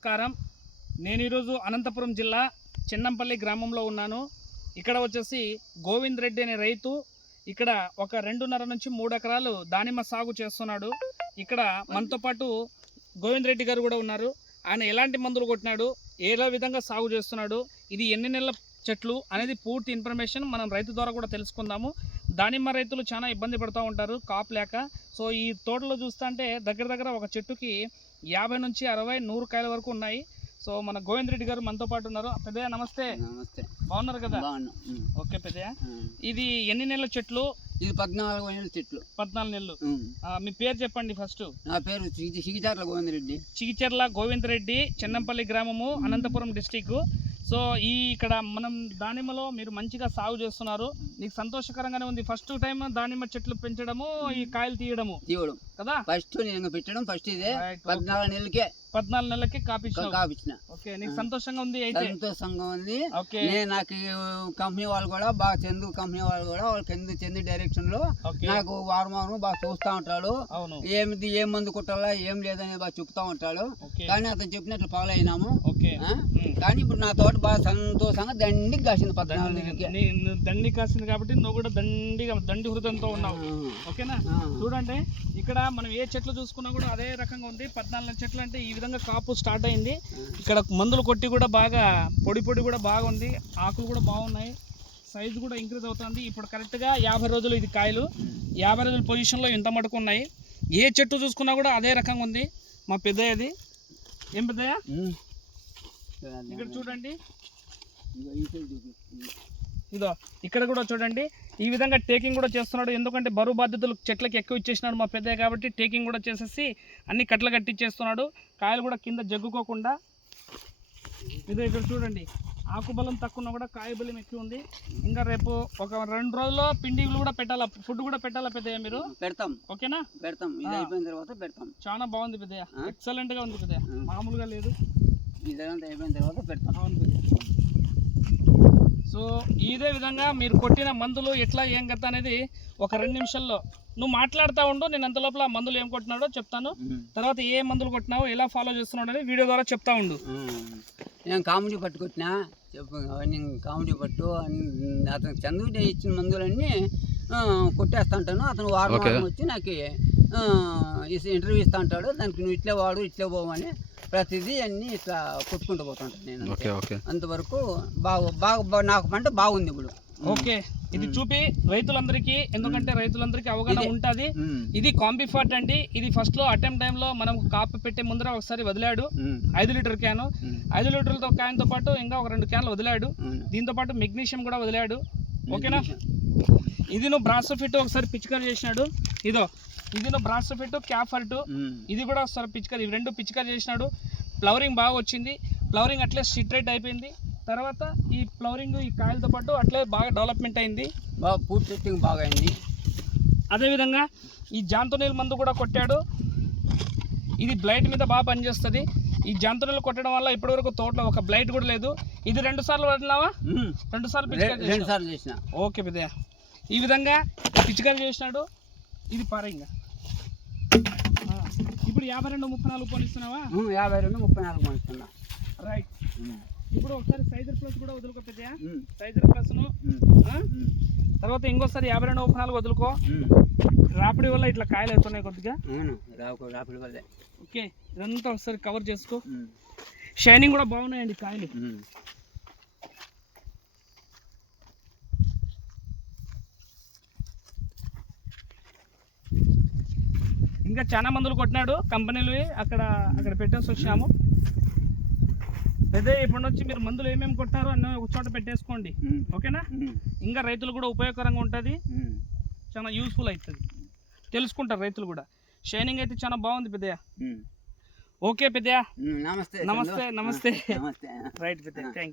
నమస్కారం. నేను ఈరోజు అనంతపురం జిల్లా చెన్నంపల్లి గ్రామంలో ఉన్నాను. ఇక్కడ వచ్చేసి గోవింద్ రెడ్డి అనే రైతు ఇక్కడ ఒక 2.5 నుంచి 3 ఎకరాలు దానిమ్మ సాగు చేస్తున్నాడు. ఇక్కడ మనతో పాటు గోవింద్ రెడ్డి గారు కూడా ఉన్నారు. ఆయన ఎలాంటి మందులు కొట్టినాడు, ఏ విధంగా సాగు చేస్తున్నాడు, ఇది ఎన్ని నెలల చెట్లు అనేది పూర్తి ఇన్ఫర్మేషన్ మనం రైతు ద్వారా కూడా తెలుసుకుందాము. దానిమ్మ రైతులు చాలా ఇబ్బంది పడుతూ ఉంటారు కాపు లేక. సో ఈ తోటలో చూస్తుంటే దగ్గర ఒక చెట్టుకి 50 నుంచి 60, 100 కాయల వరకు ఉన్నాయి. సో మన గోవింద్ రెడ్డి గారు మనతో పాటు ఉన్నారు. పెద్దయ్య నమస్తే. నమస్తే. బాగున్నారు కదా? ఓకే పెద్దయ్య, ఇది ఎన్ని నెలల చెట్లు? ఇది 14 నెలల చెట్లు. 14 నెలలు. మీ పేరు చెప్పండి ఫస్ట్. నా పేరు చిగిచర్ల గోవింద్ రెడ్డి. చిగిచర్ల గోవింద్ రెడ్డి, చెన్నంపల్లి గ్రామము, అనంతపురం డిస్టిక్. సో ఇక్కడ మనం దానిమ్మలో మీరు మంచిగా సాగు చేస్తున్నారు. నీకు సంతోషకరంగానే ఉంది. ఫస్ట్ టైం దానిమ్మ చెట్లు పెంచడము, ఈ కాయలు తీయడం కదా? ఫస్ట్ నేను పెట్టడం ఫస్ట్ ఇదే. 14 నెలలకే కాపించిన. ఓకే, నీకు సంతోషంగా ఉంది? అయితే సంతోషంగా ఉంది. నాకు కంపెనీ వాళ్ళు కూడా బాగా చందు కంపెనీ వాళ్ళు కూడా చందు డైరెక్షన్ లో నాకు వారం బాగా చూస్తా ఉంటాడు. ఏమిది ఏం మందు కుట్టాలా ఏం లేదని బాగా చెప్తా ఉంటాడు. కానీ అతను చెప్పినట్లు ఫాలో అయినాము. కానీ ఇప్పుడు నా తోట బాగా సంతోషంగా దండికి కాసింది. 14 దండి కాసింది కాబట్టి నువ్వు కూడా దండి హృదయంతో ఉన్నావు. ఓకేనా? చూడండి, ఇక్కడ మనం ఏ చెట్లు చూసుకున్నా కూడా అదే రకంగా ఉంది. 14 చెట్లు అంటే ఈ విధంగా కాపు స్టార్ట్ అయింది. ఇక్కడ మందులు కొట్టి కూడా బాగా పొడి కూడా బాగుంది. ఆకులు కూడా బాగున్నాయి. సైజు కూడా ఇంక్రీజ్ అవుతుంది. ఇప్పుడు కరెక్ట్గా 50 రోజులు ఇది కాయలు. 50 రోజుల పొజిషన్లో ఇంత మటుకు ఉన్నాయి. ఏ చెట్టు చూసుకున్నా కూడా అదే రకంగా ఉంది. మా పెద్దయ్యది. ఏం పెద్దయ్య? ఇక్కడ చూడండి, ఇదో ఇక్కడ కూడా చూడండి. ఈ విధంగా టేకింగ్ కూడా చేస్తున్నాడు. ఎందుకంటే బరువు బాధ్యతలు చెట్లకి ఎక్కువ ఇచ్చేసినాడు మా పెద్దయ్య కాబట్టి టేకింగ్ కూడా చేసేసి అన్ని కట్టలు కట్టించేస్తున్నాడు. కాయలు కూడా కింద జగ్గుకోకుండా. ఇదో ఇక్కడ చూడండి, ఆకు బలం తక్కువ కూడా కాయ బలం ఎక్కువ ఉంది. ఇంకా రేపు ఒక 2 రోజుల్లో పిండిలు కూడా పెట్టాలా, ఫుడ్ కూడా పెట్టాలా పెద్దయ్య? మీరు పెడతాం. ఓకేనా? పెడతాం. ఇది అయిపోయిన తర్వాత పెడతాం. చాలా బాగుంది పెద్దయ్య, ఎక్సలెంట్ గా ఉంది పెద్దయ్య, మామూలుగా లేదు. ఇదంతా అయిపోయిన తర్వాత పెడతాం. అవును పెద్దయ్య. సో ఇదే విధంగా మీరు కొట్టిన మందులు ఎట్లా ఏం కథ అనేది ఒక 2 నిమిషాల్లో నువ్వు మాట్లాడుతూ ఉండు. నేను అంత లోపల మందులు ఏం కొట్టినాడో చెప్తాను. తర్వాత ఏ మందులు కొట్టినావు, ఎలా ఫాలో చేస్తున్నావు అనేది వీడియో ద్వారా చెప్తా ఉండు. నేను కామెడీ పట్టు కొట్టినా చెప్పు. నేను కామెడీ పట్టు అతను చంద్రుడి ఇచ్చిన మందులన్నీ కొట్టేస్తా ఉంటాను. అతను వారం వచ్చి నాకు ఇంటర్వ్యూ ఇస్తా ఉంటాడు. దానికి నువ్వు ఇట్లే వాడు ఇట్లే పోవని ప్రతిదీ అన్ని ఇట్లా కొట్టుకుంటూ పోతుంటాను నేను. అంతవరకు బాగా నాకు పంట బాగుంది ఇప్పుడు. ఓకే, ఇది చూపి రైతులందరికీ, ఎందుకంటే రైతులందరికీ అవగాహన ఉంటుంది. ఇది కాంబిఫర్ట్ అండి. ఇది ఫస్ట్ లో అటెంప్ట్ టైంలో మనం కాపు పెట్టే ముందర ఒకసారి వదిలాడు 5 లీటర్ క్యాను. 5 లీటర్లతో క్యాన్తో పాటు ఇంకా ఒక 2 క్యాన్లు వదిలాడు. దీంతో పాటు మెగ్నీషియం కూడా వదిలాడు. ఓకేనా? ఇది నువ్వు బ్రాసోఫిట్ ఒకసారి పిచికారీ చేసినాడు. ఇది నువ్వు బ్రాసోఫిట్, క్యాఫర్ట్, ఇది కూడా ఒకసారి పిచికారీ, ఇవి 2 పిచికారీ చేసినాడు. ఫ్లవరింగ్ బాగా వచ్చింది. ఫ్లవరింగ్ అట్లే స్ట్రైట్ అయిపోయింది. తర్వాత ఈ ఫ్లవరింగ్ ఈ కాయలతో పాటు అట్లే బాగా డెవలప్మెంట్ అయింది. బాగా పూర్తి సెట్టింగ్ బాగా అయింది. అదేవిధంగా ఈ జాంతోనీల్ మందు కూడా కొట్టాడు. ఇది బ్లైట్ మీద బాగా పనిచేస్తుంది. ఈ జాంతోనీల్ కొట్టడం వల్ల ఇప్పటివరకు తోటలో ఒక బ్లైట్ కూడా లేదు. ఇది 2 సార్లు పడినావా? 2 సార్లు పిచికారీ చేసిన. ఓకే పెద్దయ్య, ఈ విధంగా పిచికారీ చేసినాడు. ఇది పారింగ్. ఇప్పుడు 52, 34 పోనిస్తున్నావా? 52, 34 పోనిస్తున్నా. రైట్. ఇప్పుడు ఒకసారి సైజర్ ప్లస్ కూడా వదులుకో పెద్దయ్య. సైజర్ ప్లస్ తర్వాత ఇంకోసారి 52, 34 వదులుకో. రాపిడి వల్ల ఇట్లా కాయలు అవుతున్నాయి కొద్దిగా. ఓకే, ఇదంతా ఒకసారి కవర్ చేసుకో. షైనింగ్ కూడా బాగున్నాయండి కాయలు. ఇంకా చాలా మందులు కొట్టినాడు కంపెనీలు, అక్కడ పెట్టేసి వచ్చాము. పెద్ద ఇప్పటి నుంచి మీరు మందులు ఏమేమి కొట్టారో అన్నీ ఒక చోట పెట్టేసుకోండి. ఓకేనా? ఇంకా రైతులు కూడా ఉపయోగకరంగా ఉంటుంది, చాలా యూస్ఫుల్ అవుతుంది, తెలుసుకుంటారు రైతులు కూడా. షైనింగ్ అయితే చాలా బాగుంది పెద్దయ్య. ఓకే పెద్దయ్య, నమస్తే. Right Peddayya, thank you.